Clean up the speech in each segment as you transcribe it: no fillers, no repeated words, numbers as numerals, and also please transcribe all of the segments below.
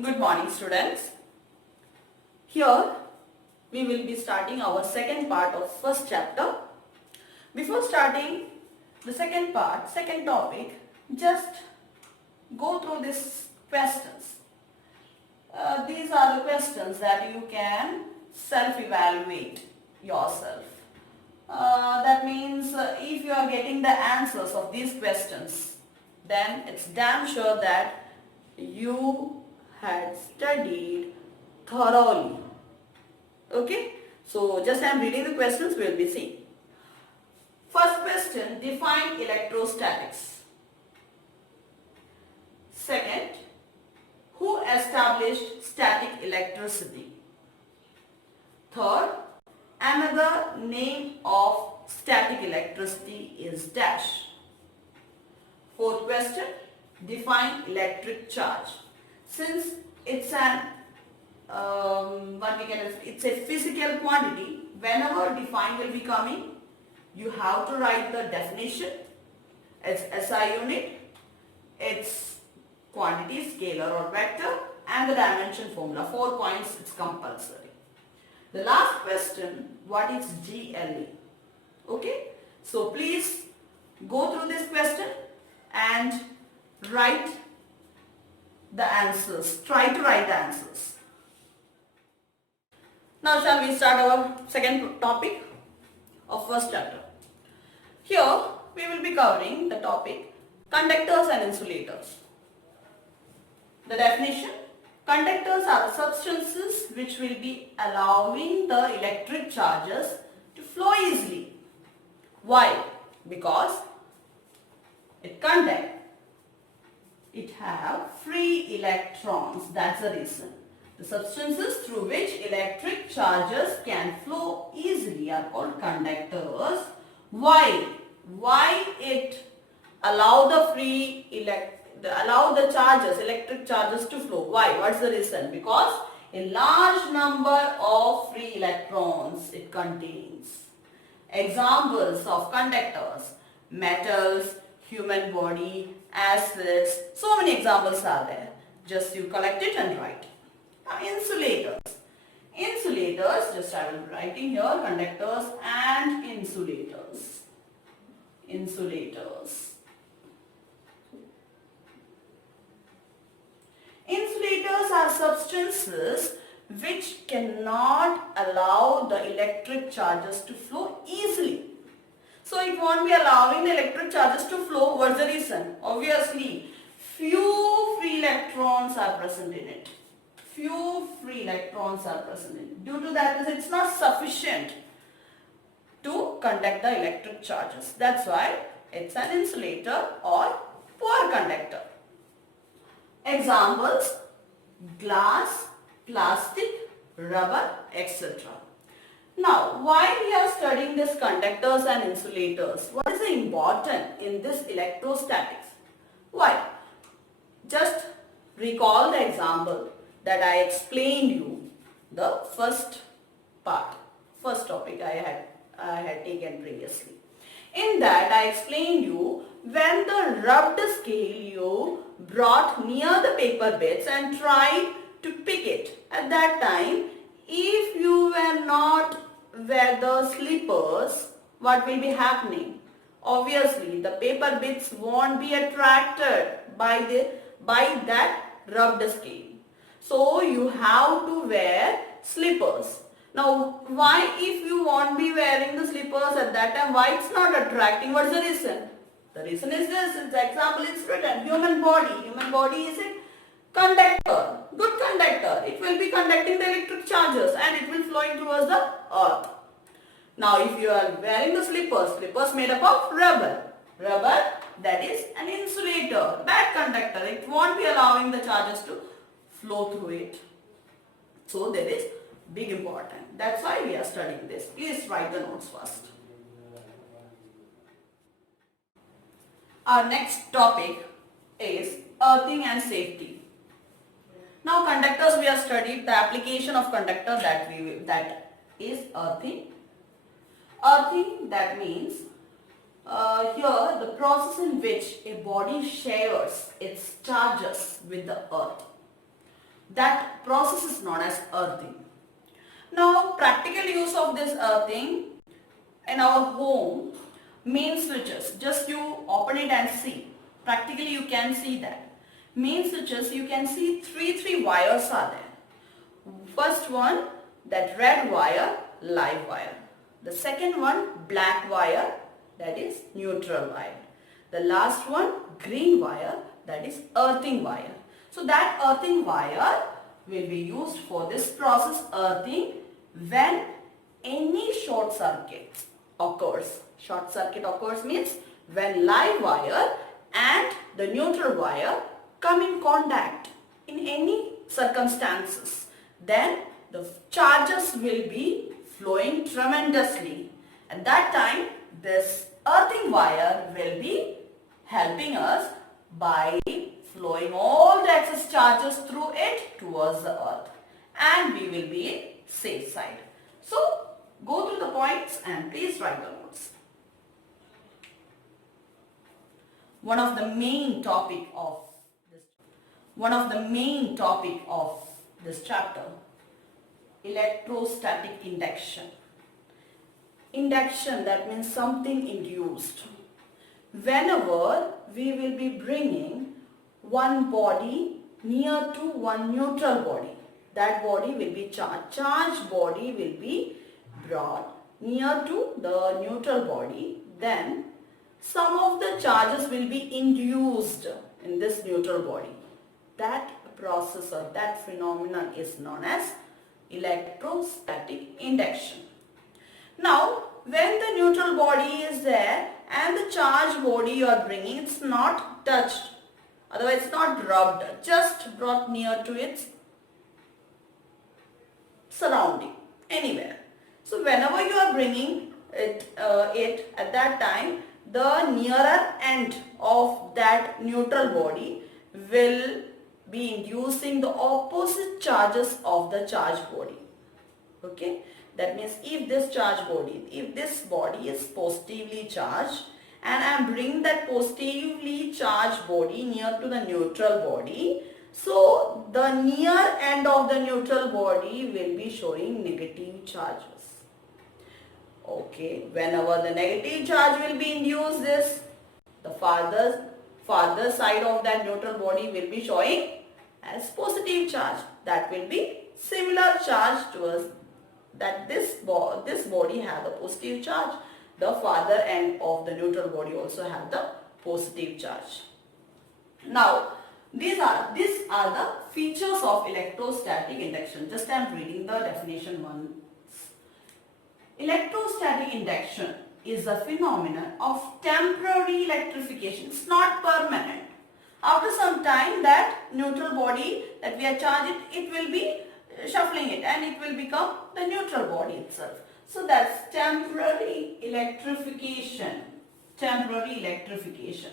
Good morning, students. Here we will be starting our second part of first chapter. Before starting the second part, second topic, just go through these questions. These are the questions that you can self-evaluate yourself. That means if you are getting the answers of these questions, then it's damn sure that you had studied thoroughly. Okay, so just I am reading the questions, we will be seeing. First question, define electrostatics. Second, who established static electricity? Third, another name of static electricity is dash. Fourth question, define electric charge. Since it's an it's a physical quantity, whenever define will be coming, you have to write the definition, its SI unit, its quantity, scalar or vector, and the dimension formula. 4 points, it's compulsory. The last question, what is GLE? Okay, so please go through this question and write the answers. Try to write the answers. Now shall we start our second topic of first chapter. Here we will be covering the topic conductors and insulators. The definition: conductors are substances which will be allowing the electric charges to flow easily. Why? Because it conducts. It have free electrons. That's the reason. The substances through which electric charges can flow easily are called conductors. Why? Why it allow the electric charges to flow? Why? What's the reason? Because a large number of free electrons it contains. Examples of conductors: metals, human body, acids. So many examples are there. Just you collect it and write. Now insulators. Insulators, just I will be writing here, conductors and insulators. Insulators. Insulators are substances which cannot allow the electric charges to flow easily. So it won't be allowing the electric charges to flow. What's the reason? Obviously, few free electrons are present in it. Few free electrons are present in it. Due to that, it's not sufficient to conduct the electric charges. That's why it's an insulator or poor conductor. Examples: glass, plastic, rubber, etc. Now, why we are studying this conductors and insulators? What is important in this electrostatics? Why? Just recall the example that I explained you, the first part, first topic I had taken previously. In that I explained you, when the rubbed scale you brought near the paper bits and tried to pick it, at that time, if you were not wear the slippers, what will be happening? Obviously, the paper bits won't be attracted by that rubbed scale. So you have to wear slippers. Now, why if you won't be wearing the slippers at that time, why it's not attracting? What's the reason? The reason is this. In the example it's written, human body. Human body is a conductor, good conductor. It will be conducting the electric charges and it will flowing towards the earth. Now if you are wearing the slippers, slippers made up of rubber. Rubber, that is an insulator, bad conductor. It won't be allowing the charges to flow through it. So there is big important. That's why we are studying this. Please write the notes first. Our next topic is earthing and safety. Now conductors we have studied, the application of conductor that is earthing. Earthing, that means here the process in which a body shares its charges with the earth. That process is known as earthing. Now, practical use of this earthing in our home, main switches, just you open it and see. Practically you can see that. Main switches, you can see three wires are there. First one, that red wire, live wire. The second one, black wire, that is neutral wire. The last one, green wire, that is earthing wire. So that earthing wire will be used for this process earthing when any short circuit occurs. Short circuit occurs means when live wire and the neutral wire come in contact in any circumstances, then the charges will be flowing tremendously. At that time, this earthing wire will be helping us by flowing all the excess charges through it towards the earth, and we will be in safe side. So go through the points and please write the notes. One of the main topic of this chapter, electrostatic induction. Induction, that means something induced. Whenever we will be bringing one body near to one neutral body, that body will be charged. Charged body will be brought near to the neutral body, then some of the charges will be induced in this neutral body. That process or that phenomenon is known as electrostatic induction. Now, when the neutral body is there and the charged body you are bringing, it's not touched, otherwise it's not rubbed, just brought near to its surrounding, anywhere. So whenever you are bringing it at that time, the nearer end of that neutral body will be inducing the opposite charges of the charged body. Okay, that means if this body is positively charged and I am bringing that positively charged body near to the neutral body, so the near end of the neutral body will be showing negative charges. Okay, whenever the negative charge will be induced, the farther side of that neutral body will be showing as positive charge. That will be similar charge towards that this body have a positive charge. The farther end of the neutral body also have the positive charge. Now, these are the features of electrostatic induction. Just I am reading the definition once. Electrostatic induction is a phenomenon of temporary electrification. It's not permanent. After some time, that neutral body that we are charging, it will be shuffling it and it will become the neutral body itself. So that's temporary electrification. Temporary electrification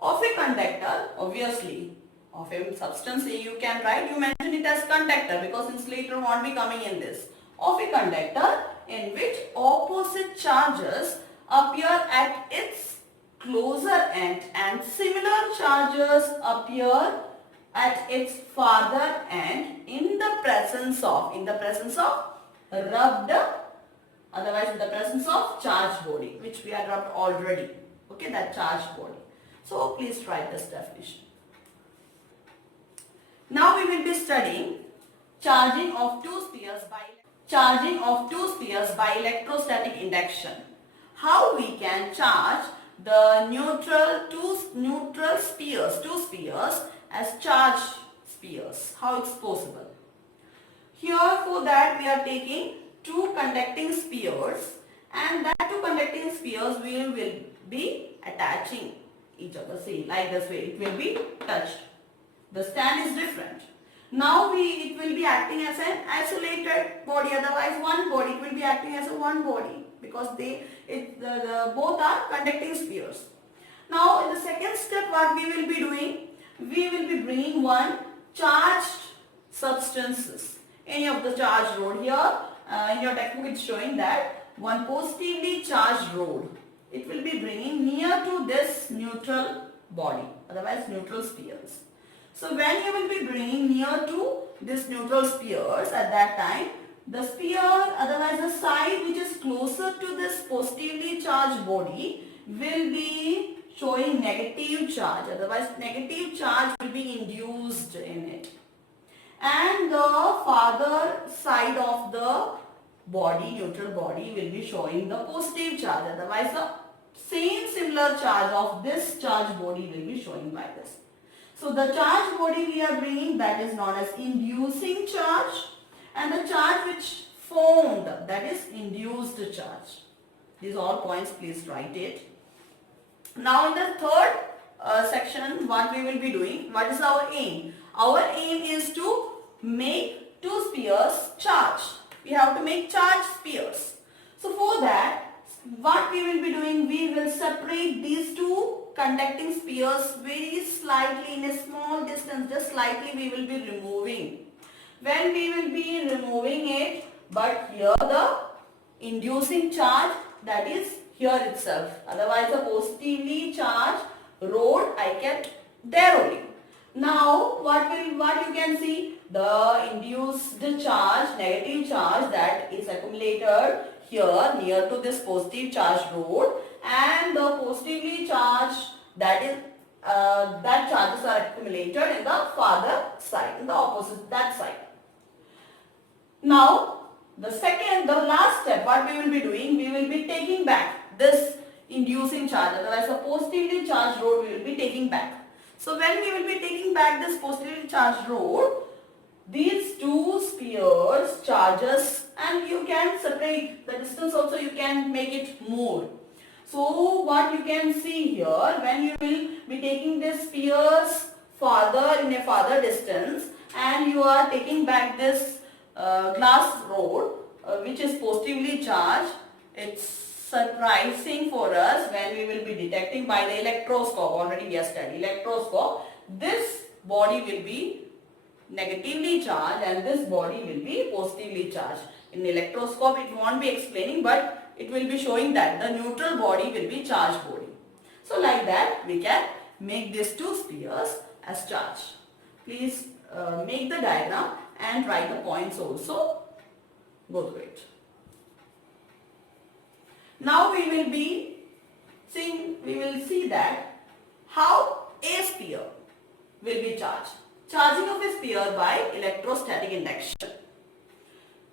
of a conductor, obviously, of a substance. You can write, you mention it as conductor because insulator won't be coming in this. Of a conductor in which opposite charges appear at its closer end and similar charges appear at its farther end in the presence of rubbed, otherwise in the presence of charged body, which we had rubbed already. Okay, that charged body. So please write this definition. Now we will be studying charging of two spheres by electrostatic induction. How we can charge the two spheres as charged spheres. How it's possible? Here for that we are taking two conducting spheres, and that two conducting spheres we will be attaching each other. See, like this way it will be touched. The stand is different. Now it will be acting as an isolated body, otherwise one body. It will be acting as a one body because both are conducting spheres. Now in the second step, what we will be doing, we will be bringing one charged substances. Any of the charged rod here, in your textbook it's showing that one positively charged rod. It will be bringing near to this neutral body, otherwise neutral spheres. So when you will be bringing near to this neutral spheres, at that time the sphere, otherwise the side which is closer to this positively charged body, will be showing negative charge, otherwise negative charge will be induced in it, and the farther side of the body, neutral body, will be showing the positive charge, otherwise the same similar charge of this charged body will be showing by this. So the charged body we are bringing, that is known as inducing charge, and the charge which formed, that is induced charge. These all points, please write it. Now in the third section, what we will be doing, what is our aim? Our aim is to make two spheres charge. We have to make charged spheres. So for that, what we will be doing, we will separate these two conducting spheres very slightly, in a small distance, just slightly we will be removing. When we will be removing it, but here the inducing charge, that is here itself, otherwise the positively charged rod I kept there only. Now what you can see, the induced charge, negative charge, that is accumulated here near to this positive charge rod, and the positively charged, that is that charges are accumulated in the farther side, in the opposite, that side. Now the last step, what we will be doing, we will be taking back this inducing charge, otherwise a positively charged rod we will be taking back. So when we will be taking back this positively charged rod, these two spheres charges, and you can separate the distance also, you can make it more. So what you can see here, when you will be taking these spheres farther, in a farther distance, and you are taking back this glass rod which is positively charged, it's surprising for us when we will be detecting by the electroscope. Already we have studied electroscope. This body will be negatively charged and this body will be positively charged. In electroscope it won't be explaining, but it will be showing that the neutral body will be charged body. So like that we can make these two spheres as charged. Please make the diagram and write the points also. Go through it. Now we will see that how a sphere will be charged. Charging of a sphere by electrostatic induction.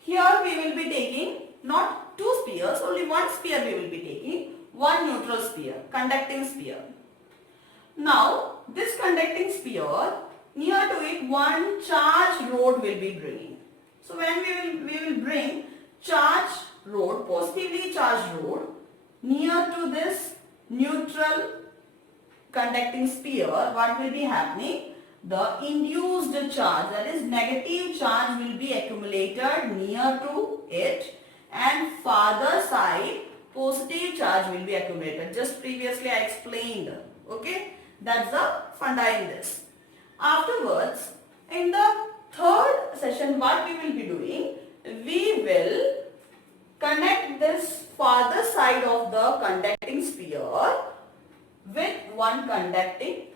Here we will be taking not two spheres, only one sphere we will be taking, one neutral sphere, conducting sphere. Now this conducting sphere, near to it one charged rod will be bringing. So when we will bring charged rod, positively charged rod, near to this neutral conducting sphere, what will be happening? The induced charge, that is negative charge, will be accumulated near to it, and farther side positive charge will be accumulated. Just previously I explained. Okay, that's the funda in this. Afterwards, in the third session, what we will be doing, we will connect this farther side of the conducting sphere with one conducting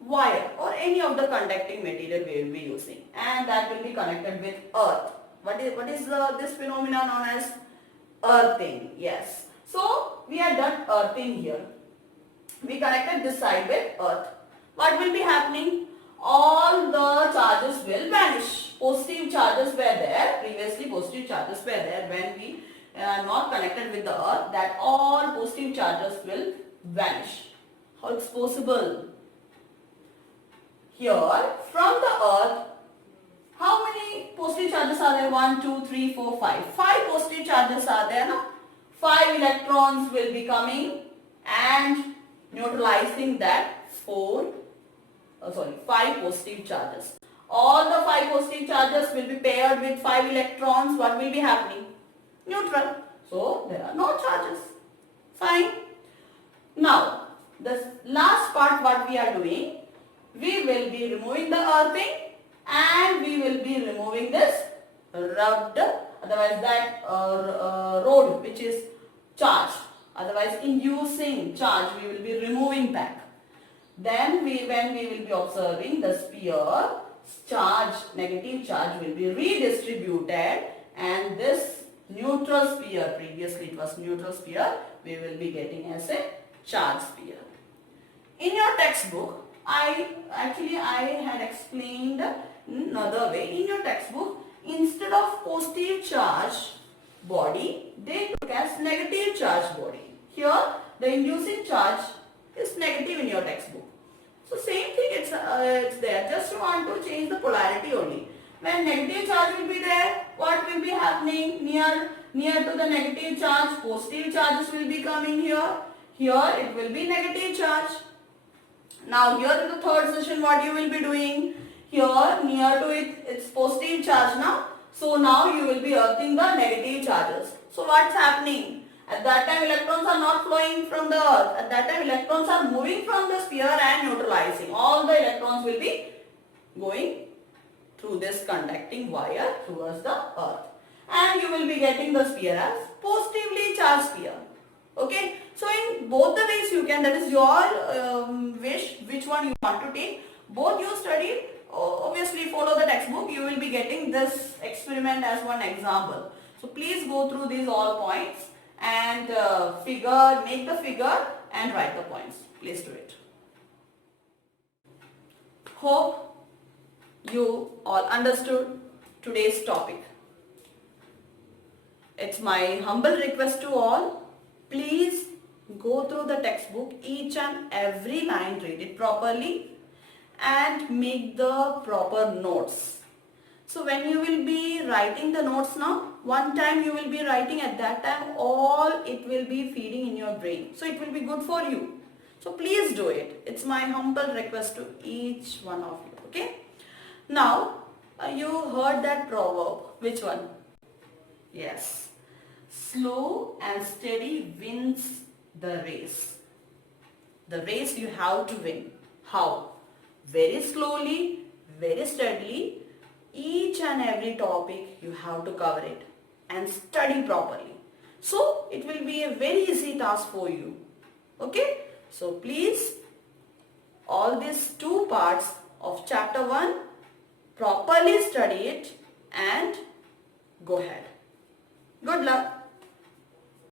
wire or any of the conducting material we will be using, and that will be connected with earth. What is this phenomena known as earthing? Yes. So we have done earthing here. We connected this side with earth. What will be happening? All the charges will vanish. Positive charges were there. Previously positive charges were there. When we are not connected with the earth, that all positive charges will vanish. How it's possible? Here from the earth, how many positive charges are there? 1, 2, 3, 4, 5. 5 positive charges are there. No? 5 electrons will be coming and neutralizing that 5 positive charges. All the 5 positive charges will be paired with 5 electrons. What will be happening? Neutral. So there are no charges. Fine. Now the last part, what we are doing, we will be removing the earthing and we will be removing this rubbed, otherwise that rod which is charged, otherwise inducing charge, we will be removing back. Then when we will be observing the sphere, charge, negative charge will be redistributed, and this neutral sphere, previously it was neutral sphere, we will be getting as a charge sphere. In your textbook, I had explained another way. In your textbook, instead of positive charge body, they took as negative charge body. Here, the inducing charge is negative in your textbook. So same thing, it's there. Just want to change the polarity only. When negative charge will be there, what will be happening near to the negative charge? Positive charges will be coming here. Here it will be negative charge. Now here in the third session, what you will be doing? Here near to it, it's positive charge now. So now you will be earthing the negative charges. So what's happening? At that time electrons are not flowing from the earth. At that time electrons are moving from the sphere and neutralizing. All the electrons will be going through this conducting wire towards the earth. And you will be getting the sphere as positively charged sphere. Okay. So in both the ways you can, that is your wish, which one you want to take. Both you studied, obviously follow the textbook. You will be getting this experiment as one example. So please go through these all points and make the figure and write the points. Please do it. Hope you all understood today's topic. It's my humble request to all, please go through the textbook, each and every line, read it properly and make the proper notes. So when you will be writing the notes now, one time you will be writing, at that time all it will be feeding in your brain. So it will be good for you. So please do it. It's my humble request to each one of you. Okay. Now you heard that proverb. Which one? Yes. Slow and steady wins the race. The race you have to win. How? Very slowly, very steadily. Each and every topic you have to cover it and study properly. So it will be a very easy task for you. Okay? So please, all these two parts of chapter 1, properly study it and go ahead. Good luck.